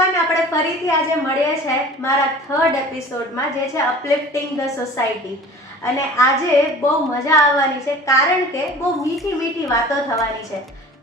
Everyone, આપણે ફરીથી આજે મળીએ છે મારા થર્ડ એપિસોડમાં, જે છે અપલિફ્ટિંગ ધ સોસાયટી. અને આજે બહુ મજા આવવાની છે કારણ કે બહુ મીઠી મીઠી વાતો થવાની છે.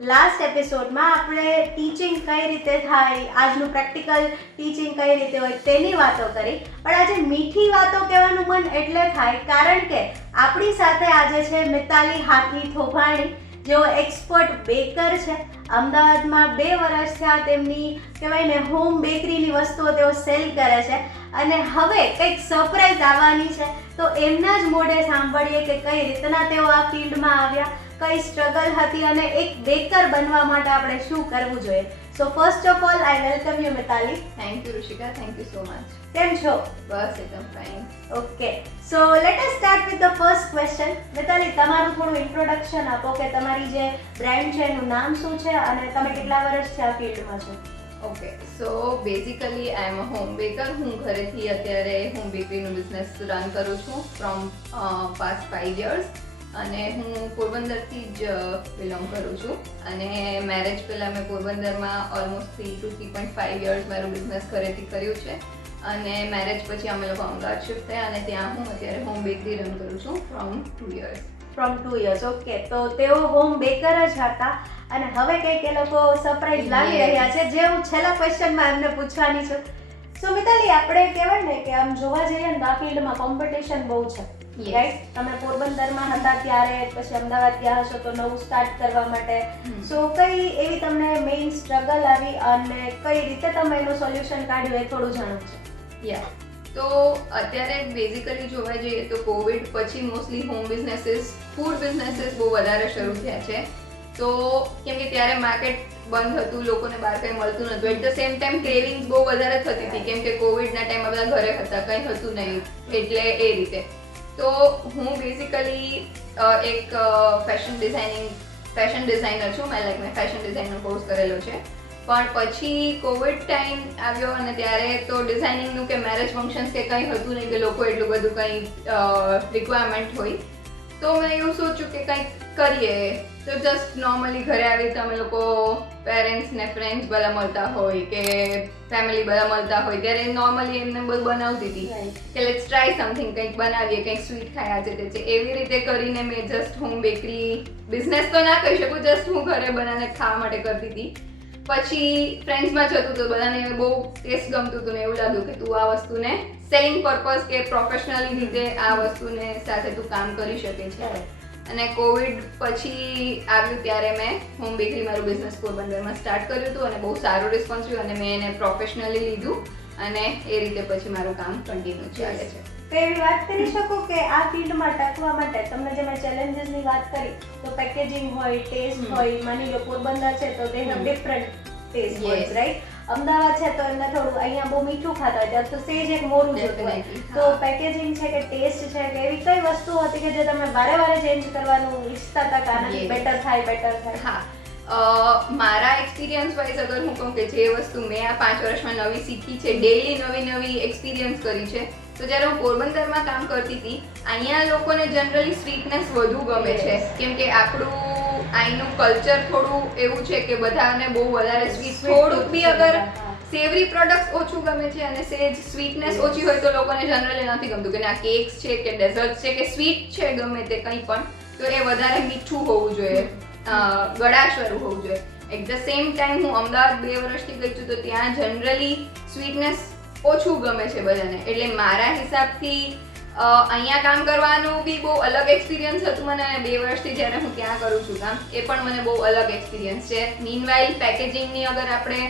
લાસ્ટ એપિસોડમાં આપણે ટીચિંગ કઈ રીતે થાય, આજનું પ્રેક્ટિકલ ટીચિંગ કઈ રીતે હોય તેની વાતો કરી. પણ આજે મીઠી વાતો કહેવાનું મન એટલે થાય કારણ કે આપણી સાથે આજે છે મિતાલી હાથી થોભાણી, જેઓ એક્સપર્ટ બેકર છે. અમદાવાદમાં 2 વર્ષ થયા તેમની કહેવાય ને હોમ બેકરીની વસ્તુઓ તેઓ સેલ કરે છે. અને હવે કંઈક સરપ્રાઈઝ આવવાની છે, તો એમના જ મોઢે સાંભળીએ કે કઈ રીતના તેઓ આ ફિલ્ડમાં આવ્યા, કઈ સ્ટ્રગલ હતી અને એક બેકર બનવા માટે આપણે શું કરવું જોઈએ. So first of all I welcome you Mitali. Thank you Rishika, thank you so much. કેમ છો? બસ એકદમ fine. Okay, so let us start with the first question. Mitali, તમારું થોડું ઇન્ટ્રોડક્શન આપો કે તમારી જે બ્રાન્ડ છે એનું નામ શું છે અને તમે કેટલા વર્ષથી આ ફિલ્ડમાં છો? Okay, so basically I am a home baker. હું ઘરેથી અત્યારે હોમ બેકરીનો બિઝનેસ રન કરું છું ફ્રોમ પાસ્ટ 5 years. અને હું પોરબંદરથી જ બિલોંગ કરું છું. અને મેરેજ પહેલાં મેં પોરબંદરમાં ઓલમોસ્ટ 3 to 3.5 years મારું બિઝનેસ ઘરેથી કર્યું છે. અને મેરેજ પછી અમે લોકો અમદાવાદ શિફ્ટ થયા અને ત્યાં હું અત્યારે હોમ બેકરી રન કરું છું from 2 years. From 2 years. Okay, તો તેઓ હોમ બેકર જ હતા અને હવે કંઈક એ લોકો સરપ્રાઈઝ લાવી રહ્યા છે, જે હું છેલ્લા ક્વેશ્ચનમાં એમને પૂછવાની છું. સો મિતાલી, આપણે કહેવાય ને કે આમ જોવા જઈએ ને તો આ ફિલ્ડમાં કોમ્પિટિશન બહુ છે, રાઈટ? તમે પોરબંદરમાં હતા ત્યારે, પછી અમદાવાદ ગયા હશો તો નવું સ્ટાર્ટ કરવા માટે. સો કઈ એવી તમને મેઇન સ્ટ્રગલ આવી અને કઈ રીતે તમે એનું સોલ્યુશન કાઢ્યું એ થોડું જણાવજો. યા, તો અત્યારે બેઝિકલી જોવા જઈએ તો કોવિડ પછી mostly home businesses, food businesses બહુ વધારે શરૂ થયા છે. તો કેમ કે ત્યારે માર્કેટ બંધ હતું, લોકોને બહાર કંઈ મળતું નહોતું. At the same time cravings બહુ વધારે થતી હતી કેમ કે કોવિડના ટાઈમમાં બધા ઘરે હતા, કંઈ હતું નહીં, એટલે એ રીતે. તો હું બેઝિકલી એક ફેશન ડિઝાઇનર છું. મેં ફેશન ડિઝાઇનનો કોર્સ કરેલો છે. પણ પછી કોવિડ ટાઈમ આવ્યો અને ત્યારે તો ડિઝાઇનિંગનું કે મેરેજ ફંક્શન્સ કે કંઈ હતું નહીં કે લોકો એટલું બધું કંઈ રિક્વાયરમેન્ટ હોય. તો મેં એવું સોચ્યું કે કંઈક કરીએ. તો જસ્ટ નોર્મલી ઘરે આવી તો અમે લોકો પેરેન્ટ્સ ને ફ્રેન્ડ્સ બધા મળતા હોય કે ફેમિલી બધા મળતા હોય ત્યારે નોર્મલી એમને બધું બનાવતી હતી કે લેટ્સ ટ્રાય સમથિંગ, કંઈક બનાવીએ, કંઈક સ્વીટ ખાય આજે તે છે. એવી રીતે કરીને મેં જસ્ટ હોમ બેકરી બિઝનેસ તો ના કહી શકું, જસ્ટ હું ઘરે બનાવીને ખાવા માટે કરતી હતી. પછી ફ્રેન્ડ્સમાં જતું તો બધાને બહુ ટેસ્ટ ગમતું હતું ને એવું લાગ્યું કે તું આ વસ્તુને સેલિંગ પર્પઝ કે પ્રોફેશનલી રીતે આ વસ્તુને સાથે તું કામ કરી શકે છે. અને કોવિડ પછી આવ્યું ત્યારે મેં હોમ બેકરી મારું બિઝનેસ પોરબંદરમાં સ્ટાર્ટ કર્યું હતું અને બહુ સારું રિસ્પોન્સ રહ્યું અને મેં એને પ્રોફેશનલી લીધું અને એ રીતે પછી મારું કામ કન્ટિન્યુ ચાલે છે. તો એવી વાત કરી શકો કે આ ફિલ્ડમાં ટકવા માટે તમને જે મેં ચેલેન્જીસની વાત કરી, તો પેકેજિંગ હોય, ટેસ્ટ હોય. માની લો પોરબંદર છે તો તે ડિફરન્ટ ટેસ્ટ હોય, રાઈટ? અમદાવાદ છે તો એમને થોડું અહીંયા બહુ મીઠું ખાતા હોય ત્યારે તો સેજ એક મોરું જતું હોય. તો પેકેજિંગ છે કે ટેસ્ટ છે કે એવી કઈ વસ્તુ હતી કે જે તમે વારે વારે ચેન્જ કરવાનું ઈચ્છતા હતા કે આનાથી બેટર થાય? હા, મારા એક્સપિરિયન્સ વાઇઝ અગર હું કહું કે જે વસ્તુ મેં આ 5 વર્ષમાં નવી શીખી છે, ડેઈલી નવી એક્સપિરિયન્સ કરી છે. તો જ્યારે હું પોરબંદરમાં કામ કરતી હતી, અહીંયા લોકોને જનરલી સ્વીટનેસ વધુ ગમે છે કેમ કે આપણું અહીંનું કલ્ચર થોડું એવું છે કે બધાને બહુ વધારે સ્વીટ, થોડુંક બી અગર સેવરી પ્રોડક્ટ્સ ઓછું ગમે છે અને સેજ સ્વીટનેસ ઓછી હોય તો લોકોને જનરલી નથી ગમતું કે ના કેક્સ છે કે ડેઝર્ટ છે કે સ્વીટ છે ગમે તે કંઈ પણ, તો એ વધારે મીઠું હોવું જોઈએ, ગળાશવાળું હોવું જોઈએ. એટ ધ સેમ ટાઈમ હું અમદાવાદ 2 વર્ષથી ગઈ છું તો ત્યાં જનરલી સ્વીટનેસ ઓછું ગમે છે બધાને. એટલે મારા હિસાબથી અહીંયા કામ કરવાનું બી બહુ અલગ એક્સપિરિયન્સ હતું મને અને 2 વર્ષથી જ્યારે હું ત્યાં કરું છું કામ એ પણ મને બહુ અલગ એક્સપિરિયન્સ છે. મીનવાઇલ પેકેજિંગની અગર આપણે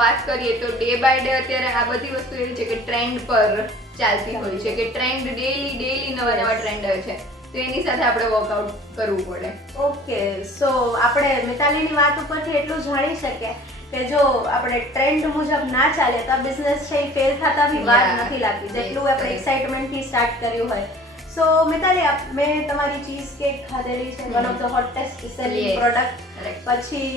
વાત કરીએ તો ડે બાય ડે અત્યારે આ બધી વસ્તુ એવી છે કે ટ્રેન્ડ પર ચાલતી હોય છે કે ટ્રેન્ડ ડેઈલી નવા ટ્રેન્ડ આવે છે, તો એની સાથે આપણે વર્કઆઉટ કરવું પડે. ઓકે, સો આપણે મિતાલીની વાત ઉપરથી એટલું જાણી શકીએ કે જો આપણે ટ્રેન્ડ મુજબ ના ચાલે તો આ બિઝનેસ છે એ ફેલ થતા બી વાર નથી લાગતી, જેટલું આપણે એક્સાઇટમેન્ટથી સ્ટાર્ટ કર્યું હોય. સો મિતાલી, મેં તમારી ચીઝ કેક ખાધેલી છે, one of the hottest selling product. પછી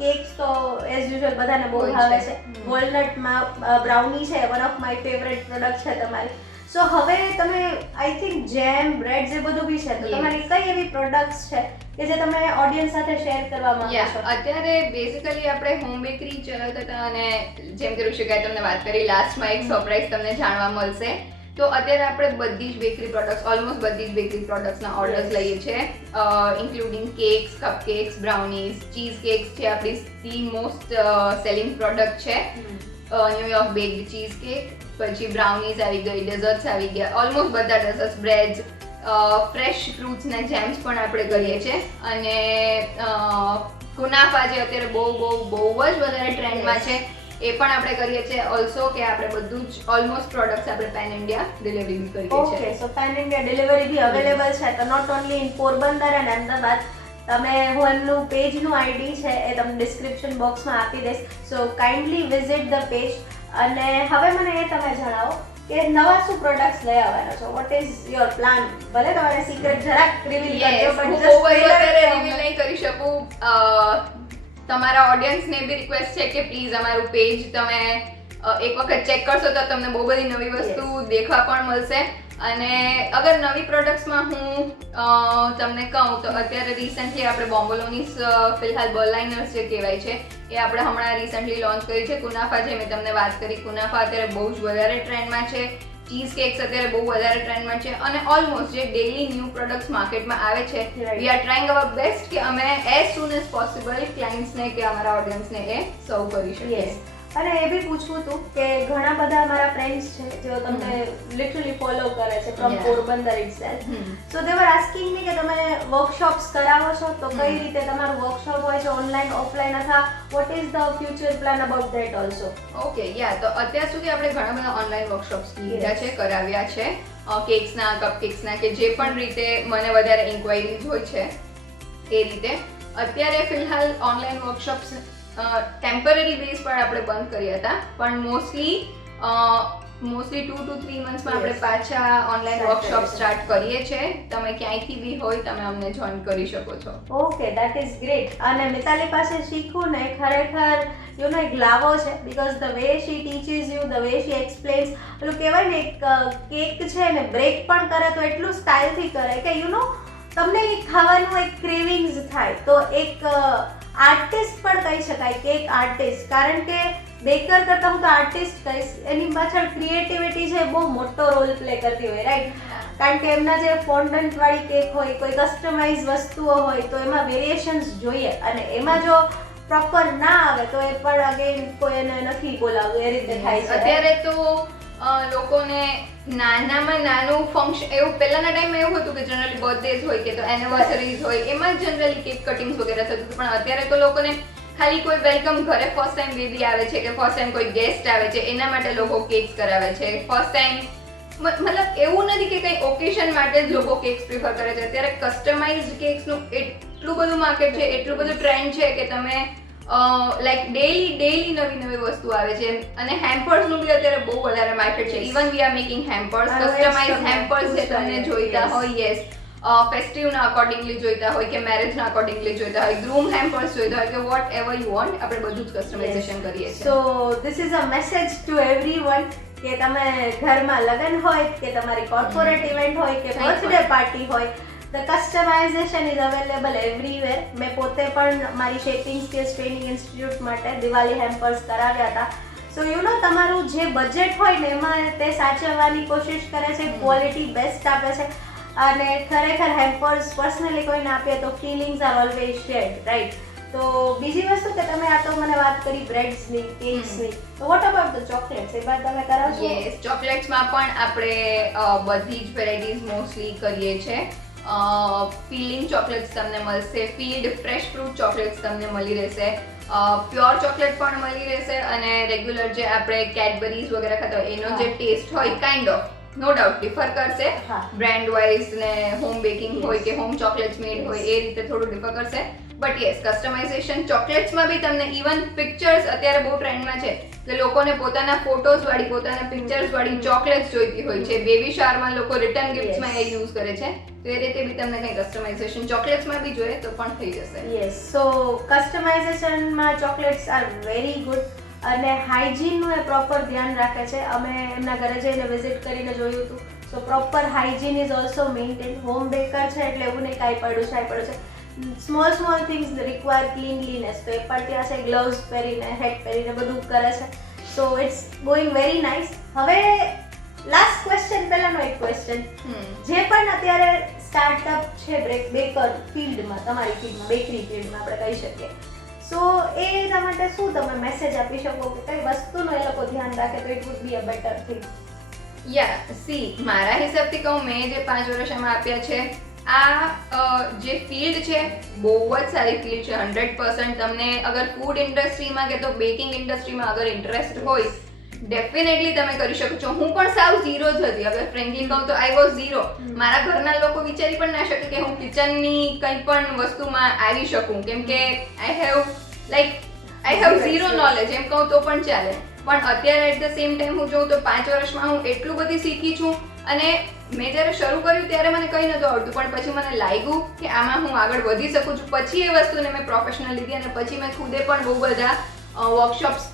કેક્સ તો એઝ યુઝ્યુઅલ બધાને બહુ ભાવે છે. વોલનટમાં બ્રાઉની છે, one of my favourite product છે તમારી. સો હવે તમે આઈ થિંક જેમ બ્રેડ્સ એ બધું બી છે તો Yes. તમારી કઈ એવી પ્રોડક્ટ્સ છે કે જે તમે ઓડિયન્સ સાથે શેર કરવા માંગો છો? અત્યારે બેઝિકલી આપણે હોમ બેકરી ચલાવતા હતા અને જેમ કે ઋષિકાએ તમને વાત કરી લાસ્ટમાં એક સરપ્રાઈઝ તમને જાણવા મળશે. તો અત્યારે આપણે બધી જ બેકરી પ્રોડક્ટ્સ ઓલમોસ્ટ બધી જ બેકરી પ્રોડક્ટ્સના ઓર્ડર્સ લઈએ છીએ, ઇન્ક્લુડિંગ કેક્સ, કપકેક્સ, બ્રાઉનીઝ, ચીઝ કેક્સ છે આપણી ધી મોસ્ટ સેલિંગ પ્રોડક્ટ છે. ન્યુયોર્ક બેક્ડ ચીઝ કેક, પછી બ્રાઉનીઝ આવી ગઈ, ડેઝર્ટ્સ આવી ગયા, ઓલમોસ્ટ બધા ડેઝર્ટ્સ, બ્રેડ્સ, ફ્રેશ ફ્રૂટ્સના જેમ્સ પણ આપણે કરીએ છીએ અને કુનાફા જે અત્યારે બહુ જ વધારે ટ્રેન્ડમાં છે એ પણ આપણે કરીએ છીએ. ઓલ્સો કે આપણે બધું જ ઓલમોસ્ટ પ્રોડક્ટ્સ આપણે પેન ઇન્ડિયા ડિલિવરી બી કરીએ છીએ. Okay, so pan India delivery બી અવેલેબલ છે. તો not only in Porbandar and Ahmedabad. તમે હું એમનું પેજનું આઈડી છે એ તમને ડિસ્ક્રિપ્શન બોક્સમાં આપી દઈશ. સો કાઇન્ડલી વિઝિટ ધ પેજ. અને હવે મને એ તમે જણાવો કે નવા શું પ્રોડક્ટ્સ લઈ આવવાના છો? What is your plan? ભલે તમારે સિક્રેટ જરાક રિવીલ કરજો, હું પણ બહુ વધારે રિવીલ નહીં કરી શકું. તમારા ઓડિયન્સને બી રિક્વેસ્ટ છે કે પ્લીઝ અમારું પેજ તમે એક વખત ચેક કરશો તો તમને બહુ બધી નવી વસ્તુ દેખવા પણ મળશે. અને અગર નવી પ્રોડક્ટ્સમાં હું તમને કહું તો અત્યારે રિસેન્ટલી આપણે બોમ્બોલોનીસ ફિલહાલ બર્લાઇનર્સ જે કહેવાય છે એ આપણે હમણાં રિસેન્ટલી લોન્ચ કરી છે. કુનાફા જે મેં તમને વાત કરી, કુનાફા અત્યારે બહુ જ વધારે ટ્રેન્ડમાં છે. ચીઝ કેક્સ અત્યારે બહુ વધારે ટ્રેન્ડમાં છે અને ઓલમોસ્ટ જે ડેઈલી ન્યૂ પ્રોડક્ટ્સ માર્કેટમાં આવે છે we are trying our best કે અમે એઝ સૂન એઝ પોસિબલ ક્લાયન્ટ્સને કે અમારા ઓડિયન્સને એ સર્વ કરી શકીએ. અને એ બી પૂછવું હતું કે ઘણા બધા અમારા ફ્રેન્ડ્સ છે જેઓ તમને લિટરલી ફોલો કરે છે from Porbandar itself. So they were asking me કે તમે વર્કશોપ્સ કરાવો છો તો કઈ રીતે તમારું વર્કશોપ હોય છે, ઓનલાઈન ઓફલાઈન, અથવા what is the future plan about that also? Okay, તો અત્યાર સુધી આપણે ઘણા બધા ઓનલાઈન વર્કશોપ્સ લીધા છે, કરાવ્યા છે, કેક્સના, કપકેક્સના, કે જે પણ રીતે મને વધારે ઇન્ક્વાયરીઝ હોય છે એ રીતે. અત્યારે ફિલહાલ ઓનલાઈન વર્કશોપ્સ ટેમ્પરરી બેઝ પર આપણે બંધ કર્યા હતા, પણ મોસ્ટલી 2 to 3 મંથ્સમાં આપણે પાછા ઓનલાઈન વર્કશોપ સ્ટાર્ટ કરીએ છીએ. તમે ક્યાંયથી બી હોય તમે અમને જોઈન કરી શકો છો. Okay, that is great. અને મિતાલી પાસે શીખવું ને ખરેખર યુ નો એક લાવો છે, because the way she teaches you, the way she explains, પેલું કહેવાય ને એક કેક છે ને બ્રેક પણ કરે તો એટલું સ્ટાઇલથી કરે કે યુ નો તમને એ ખાવાનું એક ક્રેવિંગ્સ થાય. તો એક આર્ટિસ્ટ પણ કહી શકાય, કેક આર્ટિસ્ટ, કારણ કે બેકર કરતાં હું તો આર્ટિસ્ટ કહીશ. એની પાછળ ક્રિએટિવિટી છે બહુ મોટો રોલ પ્લે કરતી હોય, રાઈટ? કારણ કે એમના જે ફોન્ડન્ટ વાળી કેક હોય, કોઈ કસ્ટમાઇઝ વસ્તુઓ હોય તો એમાં વેરિએશન્સ જોઈએ, અને એમાં જો પ્રોપર ના આવે તો એ પણ અગેન કોઈ એને નથી બોલાવતું, એ રીતે થાય છે. અત્યારે તો લોકોને નાનામાં નાનું ફંક્શન, એવું પહેલાના ટાઈમમાં એવું હતું કે જનરલી બર્થડેઝ હોય કે તો એનિવર્સરીઝ હોય એમાં જનરલી કેક કટિંગ્સ વગેરે થતું હતું, પણ અત્યારે તો લોકોને ખાલી કોઈ વેલકમ, ઘરે ફર્સ્ટ ટાઈમ બેબી આવે છે કે ફર્સ્ટ ટાઈમ કોઈ ગેસ્ટ આવે છે એના માટે લોકો કેક્સ કરાવે છે. ફર્સ્ટ ટાઈમ મતલબ એવું નથી કે કંઈ ઓકેશન માટે જ લોકો કેક્સ પ્રિફર કરે છે. અત્યારે કસ્ટમાઇઝડ કેક્સનું એટલું બધું માર્કેટ છે, એટલું બધું ટ્રેન્ડ છે કે તમે લાઈક ડેઈલી નવી વસ્તુ આવે છે. અને હેમ્પર્સનું બી અત્યારે બહુ વધારે માર્કેટ છે. Even we are making hampers, customize hampers જે તમને જોઈતા હોય, યસ, ફેસ્ટિવના અકોર્ડિંગલી જોઈતા હોય કે મેરેજના અકોર્ડિંગલી જોઈતા હોય, ગ્રૂમ હેમ્પર્સ જોઈતા હોય કે વોટ એવર યુ વોન્ટ, આપણે બધું જ કસ્ટમાઇઝેશન કરીએ છીએ. So this is a message two everyone કે તમે ઘરમાં લગ્ન હોય કે તમારી કોર્પોરેટ ઇવેન્ટ હોય કે બર્થડે પાર્ટી હોય, the customization is available everywhere. મેં પોતે પણ મારી શેપિંગ સ્કિલ્સ ટ્રેનિંગ ઇન્સ્ટિટ્યૂટ માટે દિવાળી હેમ્પર્સ કરાવ્યા હતા. સો યુ નો તમારું જે બજેટ હોય ને એમાં તે સાચવવાની કોશિશ કરે છે, ક્વોલિટી બેસ્ટ આપે છે. અને ખરેખર હેમ્પર્સ પર્સનલી કોઈને આપીએ તો feelings are always shared, right? તો બીજી વસ્તુ કે તમે આ તો મને વાત કરી બ્રેડ્સની, કેક્સની, તો વોટ અબાઉટ ધ ચોકલેટ્સ? એ બાદ તમે કરાવશો? યસ, ચોકલેટ્સમાં પણ આપણે બધી જ વેરાયટીઝ મોસ્ટલી કરીએ છીએ. ફિલિંગ ચોકલેટ્સ તમને મળશે, ફિલ્ડ ફ્રેશ ફ્રૂટ ચોકલેટ્સ તમને મળી રહેશે, પ્યોર ચોકલેટ પણ મળી રહેશે, અને રેગ્યુલર જે આપણે કેડબરીઝ વગેરે ખાતા હોય એનો જે ટેસ્ટ હોય kind of no doubt differ કરશે, બ્રાન્ડ વાઇઝ ને હોમ બેકિંગ હોય કે હોમ ચોકલેટ્સ મેડ હોય એ રીતે થોડું ડિફર કરશે. બટ યસ, કસ્ટમાઇઝેશન ચોકલેટ્સમાં બી તમને ઇવન પિક્ચર્સ અત્યારે બહુ ટ્રેન્ડમાં છે કે લોકોને પોતાના ફોટોઝ વાળી, પોતાના પિક્ચર્સ વાળી ચોકલેટ્સ જોઈતી હોય છે. બેબી શાવરમાં લોકો રિટર્ન ગિફ્ટ્સમાં એ યુઝ કરે છે, તો એ રીતે બી તમને કંઈ કસ્ટમાઇઝેશન ચોકલેટ્સમાં બી જોઈએ તો પણ થઈ જશે. યસ, સો કસ્ટમાઇઝેશનમાં ચોકલેટ્સ આર વેરી ગુડ. અને હાઇજીનનું એ પ્રોપર ધ્યાન રાખે છે. અમે એમના ઘરે જઈને વિઝિટ કરીને જોયું હતું. So proper hygiene is also maintain. Home baker છે એટલે એવું નહીં કાંઈ પડ્યું છે. સ્મોલ થિંગ્સ રિક્વાયર ક્લીનલીનેસ, તો એ પણ ત્યાં છે. ગ્લવ્સ પહેરીને, હેટ પહેરીને બધું કરે છે. So it's going very nice. હવે લાસ્ટ ક્વેશ્ચન, પહેલાનો એક ક્વેશ્ચન, જે પણ અત્યારે સ્ટાર્ટઅપ છે બેકર ફિલ્ડમાં, તમારી ફિલ્ડમાં, બેકરી ફિલ્ડમાં આપણે કહી શકીએ, સો એના માટે શું તમે મેસેજ આપી શકો કે કઈ વસ્તુનું એ લોકો ધ્યાન રાખે તો it would be a better thing? મારા હિસાબથી કહું, મેં જે 5 વર્ષ એમાં આપ્યા છે, આ જે ફિલ્ડ છે બહુ જ સારી ફિલ્ડ છે. 100% તમને અગર ફૂડ ઇન્ડસ્ટ્રીમાં કે તો બેકિંગ ઇન્ડસ્ટ્રીમાં અગર ઇન્ટરેસ્ટ હોય, ડેફિનેટલી તમે કરી શકો છો. હું પણ સાવ ઝીરો જ હતી. અગર ફ્રેન્કલી કહું તો આઈ વોઝ ઝીરો. મારા ઘરના લોકો વિચારી પણ ના શકે કે હું કિચનની કંઈ પણ વસ્તુમાં આવી શકું, કેમ કે આઈ હેવ ઝીરો નોલેજ, એમ કહું તો પણ ચાલે. પણ અત્યારે એટ ધ સેમ ટાઈમ હું જોઉં તો 5 વર્ષમાં હું એટલું બધી શીખી છું. અને મેં જ્યારે શરૂ કર્યું ત્યારે મને કંઈ નહોતું આવડતું, પણ પછી મને લાગ્યું કે આમાં હું આગળ વધી શકું છું. પછી એ વસ્તુને મેં પ્રોફેશનલ લીધી અને પછી મેં ખુદે પણ બહુ બધા વર્કશોપ્સ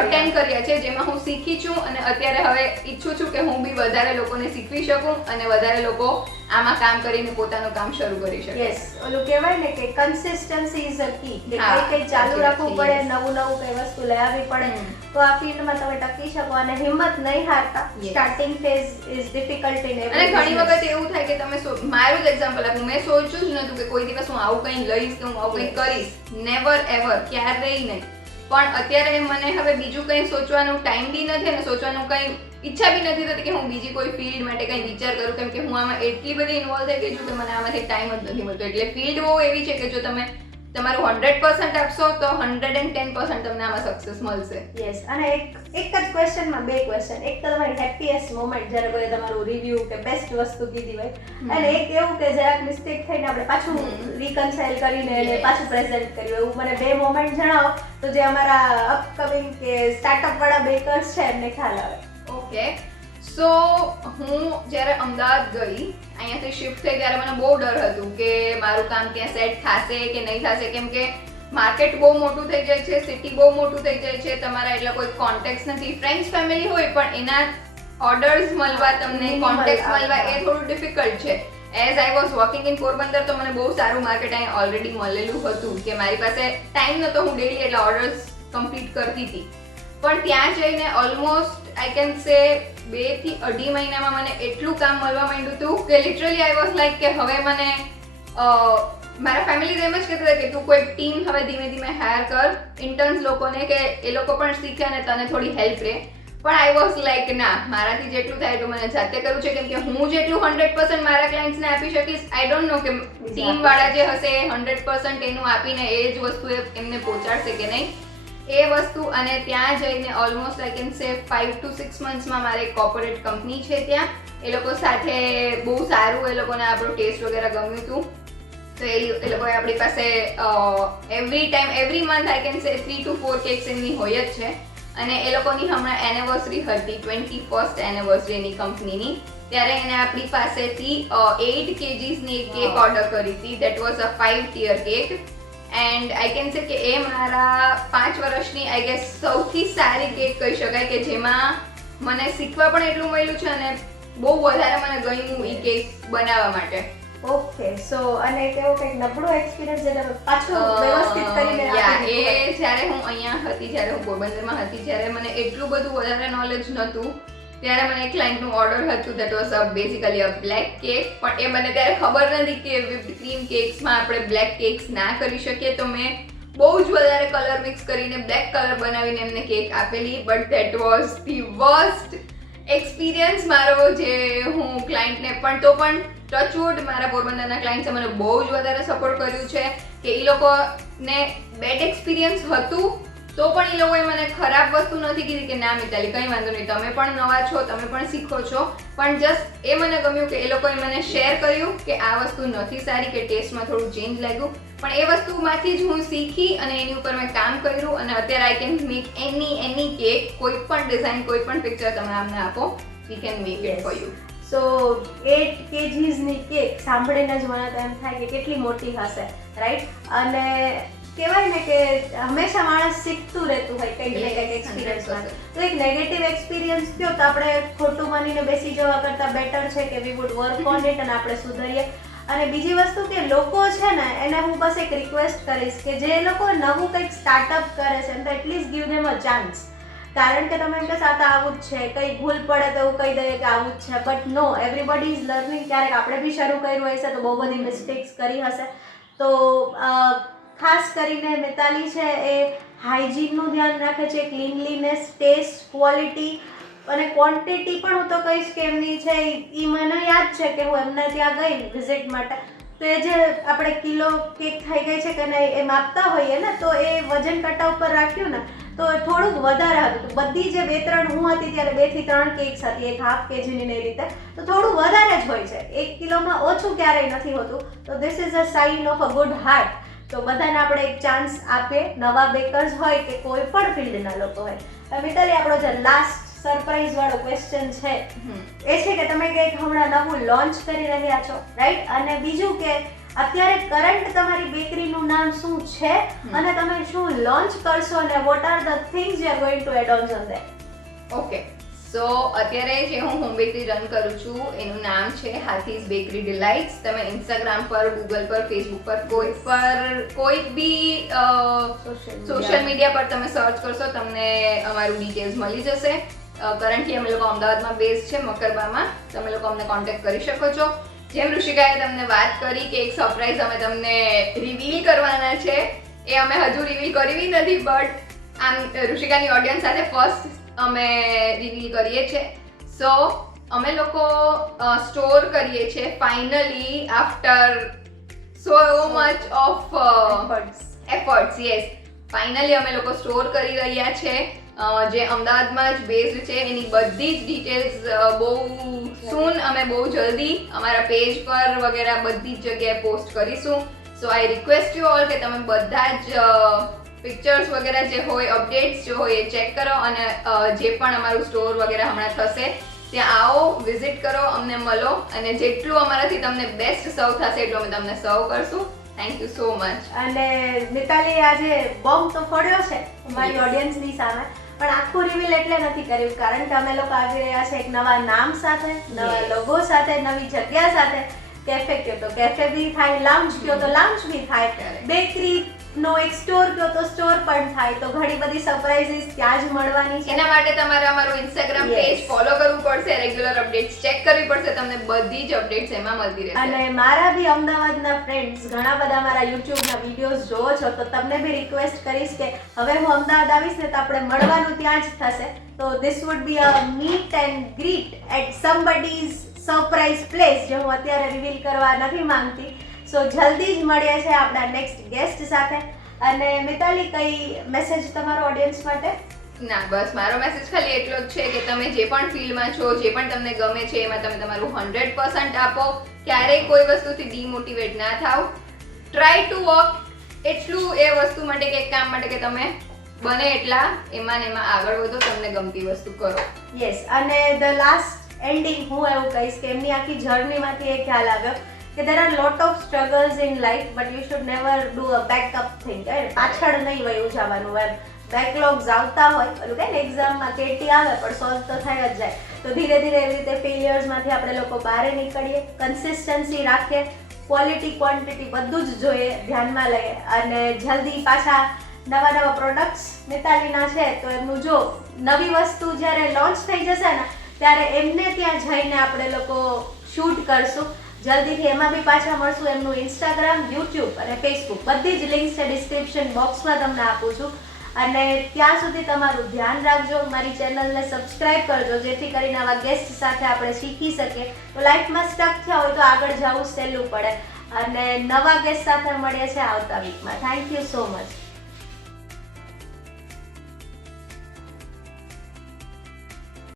અટેન્ડ કર્યા છે, જેમાં હું શીખી છું. અને અત્યારે હવે ઈચ્છું છું કે હું બી વધારે લોકોને શીખવી શકું અને વધારે લોકો આમાં કામ કરીને પોતાનું કામ શરૂ કરી શકે. યસ, ઓલું કહેવાય ને કે કન્સિસ્ટન્સી ઇઝ અ કી, કે કઈ ચાલુ રાખવું પડે, નવું કઈ વસ્તુ લઈ આવવી પડે, તો આ ફિલ્ડમાં તમે ટકી શકો અને હિંમત નહીં હારતા. Starting phase is difficult in every. અને ઘણી વખત એવું થાય કે તમે મારું જ એક્ઝામ્પલ આપું, મેં સોચ્યું જ નહોતું કે કોઈ દિવસ હું આવું કંઈ લઈશ કે હું આવું કંઈ કરીશ. નેવર એવર, ક્યારેય નહીં. પણ અત્યારે મને હવે બીજું કંઈ સોચવાનું ટાઈમ બી નથી અને સોચવાનું કંઈ ઈચ્છા બી નથી થતી કે હું બીજી કોઈ ફિલ્ડ માટે કંઈ વિચાર કરું, કેમ કે હું આમાં એટલી બધી ઇન્વોલ્વ થઈ ગઈ છું કે મને આમાંથી ટાઈમ જ નથી મળતો. એટલે ફિલ્ડ બહુ એવી છે કે જો તમે તમારું 100% આપશો તો 110% તમને આમાં સક્સેસ મળશે. યસ. અને એક જ ક્વેશ્ચનમાં 2 ક્વેશ્ચન. એક તો તમારી હેપીએસ્ટ મોમેન્ટ જ્યારે કોઈ તમારું રિવ્યુ કે બેસ્ટ વસ્તુ કીધી હોય, અને એક એવું કે જરાક મિસ્ટેક થઈને આપણે પાછું રિકન્સાઇલ કરીને એને પાછું પ્રેઝન્ટ કર્યું. એવું મને 2 મોમેન્ટ જણાવો તો જે અમારા અપકમિંગ કે સ્ટાર્ટઅપ વાળા બેકર્સ છે એમને ખ્યાલ આવે. ઓકે, સો હું જ્યારે અમદાવાદ ગઈ, અહીંયાથી શિફ્ટ થઈ, ત્યારે મને બહુ ડર હતું કે મારું કામ ત્યાં સેટ થશે કે નહીં થશે, કેમ કે માર્કેટ બહુ મોટું થઈ જાય છે, સિટી બહુ મોટું થઈ જાય છે, તમારા એટલા કોઈ કોન્ટેક્ટ નથી. ફ્રેન્ડ્સ ફેમિલી હોય પણ એના ઓર્ડર્સ મળવા, તમને કોન્ટેક્ટ મળવા એ થોડું ડિફિકલ્ટ છે. As I was working in Porbandar તો મને બહુ સારું માર્કેટ અહીં ઓલરેડી મળેલું હતું કે મારી પાસે ટાઈમ નહોતો, હું ડેલી એટલા ઓર્ડર્સ કમ્પ્લીટ કરતી હતી. પણ ત્યાં જઈને ઓલમોસ્ટ આઈ કેન સે 2 થી 2.5 મહિનામાં મને એટલું કામ મળવા માંડ્યું હતું કે લિટરલી આઈ વોઝ લાઈક કે હવે મને મારા ફેમિલી એમ જ કહેતા હતા કે તું કોઈ ટીમ હવે ધીમે ધીમે હાયર કર, ઇન્ટર્ન્સ લોકોને, કે એ લોકો પણ શીખે અને તને થોડી હેલ્પ રહે. પણ આઈ વોઝ લાઈક ના, મારાથી જેટલું થાય એટલું મને જાતે કરવું છે, કેમ કે હું જેટલું 100% મારા ક્લાયન્ટ્સને આપી શકીશ, આઈ ડોન્ટ નો કે ટીમ વાળા જે હશે 100% એનું આપીને એ જ વસ્તુ એમને પહોંચાડશે કે નહીં એ વસ્તુ. અને ત્યાં જઈને almost I can say 5 to 6 મંથ્સમાં મારે એક કોર્પોરેટ કંપની છે ત્યાં, એ લોકો સાથે બહુ સારું, એ લોકોને આપણો ટેસ્ટ વગેરે ગમ્યું હતું. તો એ લોકોએ આપણી પાસે every month I can say 3 to 4 cakes એમની હોય જ છે. અને એ લોકોની હમણાં એનિવર્સરી હતી, 21st એનિવર્સરી એની કંપનીની, ત્યારે એને આપણી પાસેથી 8 kgsની એક કેક ઓર્ડર કરી હતી. That was a 5 tier cake. And I can say કે એ મારા 5 વર્ષની આઈ ગેસ સૌથી સારી કેક કહી શકાય, કે જેમાં મને શીખવા પણ એટલું મળ્યું છે અને બહુ વધારે મને ગમ્યું એ કેક બનાવવા માટે. ઓકે, સો અને કેવો કંઈક નબળો એક્સપિરિયન્સ જેને પાછું વ્યવસ્થિત કરીને એ જ્યારે હું અહીંયા હતી, જ્યારે હું પોરબંદરમાં હતી, જ્યારે મને એટલું બધું વધારે નોલેજ નહોતું, ત્યારે મને એક ક્લાયન્ટનું ઓર્ડર હતું. That was basically a black cake. પણ એ મને ત્યારે ખબર નથી કે વિપ્ડ ક્રીમ કેક્સમાં આપણે બ્લેક કેક્સ ના કરી શકીએ, તો મેં બહુ જ વધારે કલર મિક્સ કરીને બ્લેક કલર બનાવીને એમને કેક આપેલી. But that was the worst experience મારો, જે હું ક્લાયન્ટને પણ, તો પણ ટચવુડ મારા પોરબંદરના ક્લાયન્ટ્સે મને બહુ જ વધારે સપોર્ટ કર્યું છે કે એ લોકોને બેડ એક્સપિરિયન્સ હતું તો પણ એ લોકોએ મને ખરાબ વસ્તુ નથી કીધી કે ના મિતાલી કંઈ વાંધો નહીં, તમે પણ નવા છો, તમે પણ શીખો છો. પણ જસ્ટ એ મને ગમ્યું કે એ લોકોએ મને શેર કર્યું કે આ વસ્તુ નથી સારી, કે ટેસ્ટમાં થોડું ચેન્જ લાગ્યું, પણ એ વસ્તુમાંથી જ હું શીખી અને એની ઉપર મેં કામ કર્યું. અને અત્યારે I can make any cake, કોઈ પણ ડિઝાઇન, કોઈ પણ પિક્ચર તમે અમને આપો, we can make it for you. So 8 kgsની કેક સાંભળીને જ મને તો એમ થાય કે કેટલી મોટી હશે, રાઈટ? અને કહેવાય ને કે હંમેશા માણસ શીખતું રહેતું હોય કંઈક ને કંઈક એક્સપિરિયન્સમાં. તો એક નેગેટિવ એક્સપિરિયન્સ થયો તો આપણે ખોટું માનીને બેસી જવા કરતાં બેટર છે કે વી વુડ વર્ક ઓન ઇટ અને આપણે સુધરીએ. અને બીજી વસ્તુ કે લોકો છે ને એને હું બસ એક રિક્વેસ્ટ કરીશ કે જે લોકો નવું કંઈક સ્ટાર્ટઅપ કરે છે તો એટલીસ્ટ ગીવ ધેમ અ ચાન્સ. કારણ કે તમે એમ કે સાથે આવું જ છે, કંઈ ભૂલ પડે તો એવું કહી દઈએ કે આવું જ છે, but no, everybody is learning. ક્યારેક આપણે બી શરૂ કર્યું હશે તો બહુ બધી મિસ્ટેક્સ કરી હશે. તો ખાસ કરીને મિતાલી છે એ હાઇજીનનું ધ્યાન રાખે છે, ક્લીનલીનેસ, ટેસ્ટ, ક્વોલિટી અને ક્વોન્ટિટી પણ હું તો કહીશ કે એમની છે એ મને યાદ છે કે હું એમને ત્યાં ગઈ વિઝિટ માટે તો એ જે આપણે કિલો કેક થઈ ગઈ છે કે નહીં એ માપતા હોઈએ ને તો એ વજન કાંટા ઉપર રાખ્યું ને તો થોડુંક વધારે હતું. બધી જે 2-3 હું હતી ત્યારે 2 થી 3 કેક્સ હતી, એક હાફ કેજીની એ રીતે, તો થોડું વધારે જ હોય છે. 1 કિલોમાં ઓછું ક્યારેય નથી હોતું. તો this is a sign of a good heart. તો બધાને આપણે એક ચાન્સ આપીએ, નવા બેકર્સ હોય કે કોઈ પણ ફિલ્ડના લોકો હોય. મિતાલી, આપણો જે લાસ્ટ સરપ્રાઈઝ વાળો ક્વેશ્ચન છે એ છે કે તમે કંઈક હમણાં નવું લોન્ચ કરી રહ્યા છો, રાઈટ? અને બીજું કે અત્યારે કરંટ તમારી બેકરીનું નામ શું છે અને તમે શું લોન્ચ કરશો અને what are the things you are going to add on on that? Okay, so અત્યારે જે હું હોમ બેકરી રન કરું છું એનું નામ છે હાથીઝ બેકરી ડિલાઇટ્સ. તમે ઇન્સ્ટાગ્રામ પર, ગૂગલ પર, ફેસબુક પર કોઈ બી સોશિયલ મીડિયા પર તમે સર્ચ કરશો તમને અમારું ડિટેલ્સ મળી જશે. કરન્ટલી અમે લોકો અમદાવાદમાં બેઝ છે, મકરબામાં. તમે લોકો અમને કોન્ટેક્ટ કરી શકો છો. જેમ ઋષિકાએ તમને વાત કરી કે એક સરપ્રાઈઝ અમે તમને રિવીલ કરવાના છે, એ અમે હજુ રિવીલ કરવી નથી, બટ આમ ઋષિકાની ઓડિયન્સ સાથે ફર્સ્ટ અમે રિવીલ કરીએ છીએ. સો અમે લોકો સ્ટોર કરીએ છીએ finally after so much of efforts. Yes, finally અમે લોકો સ્ટોર કરી રહ્યા છે જે અમદાવાદમાં જ બેઝડ છે. એની બધી જ ડિટેલ્સ બહુ સૂન અમે બહુ જલ્દી અમારા પેજ પર વગેરે બધી જ જગ્યાએ પોસ્ટ કરીશું. સો આઈ રિક્વેસ્ટ યુ ઓલ કે તમે બધા જ પિક્ચર્સ વગેરે જે હોય, અપડેટ્સ જે હોય એ ચેક કરો અને જે પણ અમારું સ્ટોર વગેરે હમણાં થશે ત્યાં આવો, વિઝિટ કરો, અમને મળો અને જેટલું અમારાથી તમને બેસ્ટ સર્વ થશે એટલું અમે તમને સર્વ કરશું. Thank you so much. અને મિતાલી, આજે બોમ્બ તો ફોડ્યો છે અમારી ઓડિયન્સની સામે, પણ આખું રિવીલ એટલે નથી કર્યું કારણ કે અમે લોકો આવી રહ્યા છે એક નવા નામ સાથે, નવા લોગો સાથે, નવી જગ્યા સાથે. કેફે કયો તો કેફે બી થાય, લાઉન્જ કયો તો લાઉન્જ બી થાય, બેકરી નો એક સ્ટોર કયો તો સ્ટોર પણ થાય. તો ઘણી બધી સરપ્રાઈઝીસ ત્યાં જ મળવાની છે. એના માટે તમારે અમારું ઇન્સ્ટાગ્રામ પેજ ફોલો કરવું પડશે, રેગ્યુલર અપડેટ્સ ચેક કરવી પડશે, તમને બધી જ અપડેટ્સ એમાં મળતી રહેશે. અને મારા બી અમદાવાદના ફ્રેન્ડ્સ ઘણા બધા મારા યુટ્યુબના વિડીયોઝ જોવો છો તો તમને બી રિક્વેસ્ટ કરીશ કે હવે હું અમદાવાદ આવીશ ને તો આપણે મળવાનું ત્યાં જ થશે. તો this would be a meet and greet at somebody's surprise place, જે હું અત્યારે રિવીલ કરવા નથી માંગતી. સો જલ્દી જ મળીએ છીએ આપણા નેક્સ્ટ ગેસ્ટ સાથે. અને મિતાલી, કઈ મેસેજ તમારો ઓડિયન્સ માટે? ના, બસ મારો મેસેજ ખાલી એટલો જ છે કે તમે જે પણ ફિલ્ડમાં છો, જે પણ તમને ગમે છે એમાં તમે તમારું 100% આપો. ક્યારેય કોઈ વસ્તુથી ડિમોટિવેટ ના થાવ. ટ્રાય ટુ વર્ક એટલું એ વસ્તુ માટે કે કામ માટે કે તમે બને એટલા એમાં ને એમાં આગળ વધો, તમને ગમતી વસ્તુ કરો. યસ, અને ધ લાસ્ટ એન્ડિંગ હું એવું કહીશ કે એમની આખી જર્નીમાંથી એ ખ્યાલ આવ્યો કે there are lot of struggles in life but you should never do a backup thing. પાછળ નહીં વયું જવાનું એમ. બેકલોગ્સ આવતા હોય, પેલું કે એક્ઝામમાં કેટી આવે પણ સોલ્વ તો થઈ જ જાય. તો ધીરે ધીરે એવી રીતે ફેલિયર્સમાંથી આપણે લોકો બહાર નીકળીએ, કન્સિસ્ટન્સી રાખીએ, ક્વોલિટી ક્વોન્ટિટી બધું જ જોઈએ, ધ્યાનમાં લઈએ અને જલ્દી પાછા નવા પ્રોડક્ટ્સ મિતાલીના છે તો એમનું જો નવી વસ્તુ જ્યારે લોન્ચ થઈ જશે ને ત્યારે એમને ત્યાં જઈને આપણે લોકો શૂટ કરશું. જલ્દીથી એમાં બી પાછા મળશું. એમનું ઇન્સ્ટાગ્રામ, યુટ્યુબ અને ફેસબુક બધી જ લિંક્સ છે ડિસ્ક્રિપ્શન બોક્સમાં તમને આપું છું. અને ત્યાં સુધી તમારું ધ્યાન રાખજો, મારી ચેનલને સબસ્ક્રાઇબ કરજો જેથી કરીને આવા ગેસ્ટ સાથે આપણે શીખી શકીએ. તો લાઈફમાં સ્ટક થયા હોય તો આગળ જવું સહેલું પડે. અને નવા ગેસ્ટ સાથે મળીએ છીએ આવતા વીકમાં. Thank you so much.